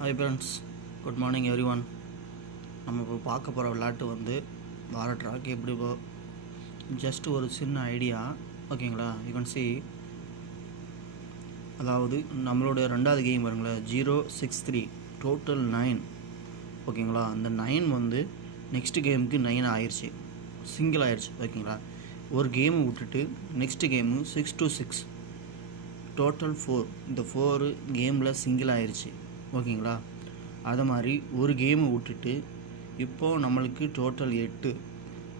Hi friends, good morning every one. நம்ம இப்போ பார்க்க போகிற விளையாட்டு வந்து வார ட்ராக் எப்படி ஜஸ்ட் ஒரு சின்ன ஐடியா. ஓகேங்களா? யூ கேன் சி, அதாவது நம்மளோட ரெண்டாவது கேம் வருங்களேன், 063 டோட்டல் 9. ஓகேங்களா? அந்த 9 வந்து நெக்ஸ்ட் கேமுக்கு 9 ஆயிடுச்சு, சிங்கிள் ஆயிடுச்சு. ஓகேங்களா? ஒரு கேமு விட்டுட்டு நெக்ஸ்ட் கேமு 6 to 6 டோட்டல் 4. இந்த 4 கேமில் சிங்கிள் ஆயிடுச்சு. ஓகேங்களா? அது மாதிரி ஒரு கேமு விட்டுட்டு இப்போது நம்மளுக்கு டோட்டல் 8,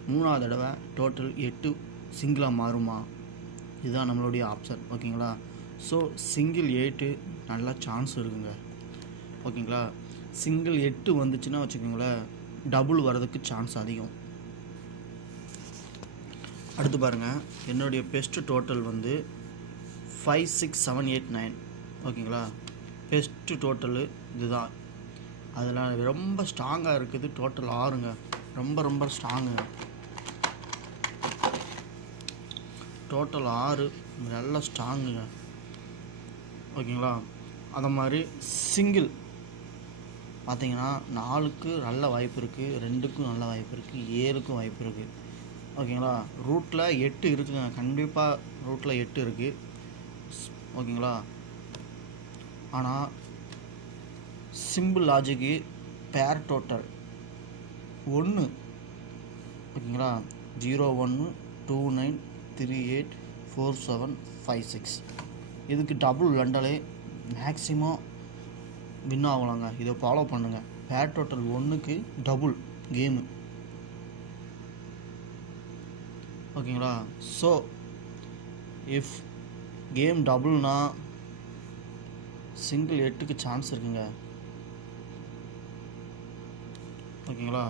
மூணாவது தடவை டோட்டல் 8 சிங்கிளாக மாறுமா? இதுதான் நம்மளுடைய ஆப்ஷன். ஓகேங்களா? ஸோ சிங்கிள் 8 நல்லா சான்ஸ் இருக்குங்க. ஓகேங்களா? சிங்கிள் 8 வந்துச்சுன்னா வச்சுக்கோங்களேன், டபுள் வர்றதுக்கு சான்ஸ் அதிகம். அடுத்து பாருங்கள், என்னுடைய பெஸ்ட்டு டோட்டல் வந்து 5, 6, 7, 8, 9. ஓகேங்களா? பெஸ்ட்டு டோட்டலு இதுதான். அதில் ரொம்ப ஸ்ட்ராங்காக இருக்குது டோட்டல் 6ங்க. ரொம்ப ஸ்ட்ராங்குங்க. டோட்டல் 6 நல்ல ஸ்ட்ராங்குங்க. ஓகேங்களா? அதை மாதிரி சிங்கிள் பார்த்தீங்கன்னா 4க்கு நல்ல வாய்ப்பு இருக்குது, 2க்கும் நல்ல வாய்ப்பு இருக்குது, 7க்கும் வாய்ப்பு இருக்குது. ஓகேங்களா? ரூட்டில் 8 இருக்குங்க, கண்டிப்பாக ரூட்டில் 8 இருக்குது. ஓகேங்களா? ஆனால் சிம்பிள் லாஜிக்கு பேர் டோட்டல் 1. ஓகேங்களா? 0, 1, 2, 9, 3, 8, 4, 7, 5, 6. இதுக்கு டபுள் வந்தாலே மேக்ஸிமம் வின் ஆகலாங்க. இதை ஃபாலோ பண்ணுங்கள். பேர் டோட்டல் 1க்கு டபுள் கேமு. ஓகேங்களா? ஸோ இஃப் கேம் டபுள்னா சிங்கிள் 8க்கு சான்ஸ் இருக்குங்க. ஓகேங்களா?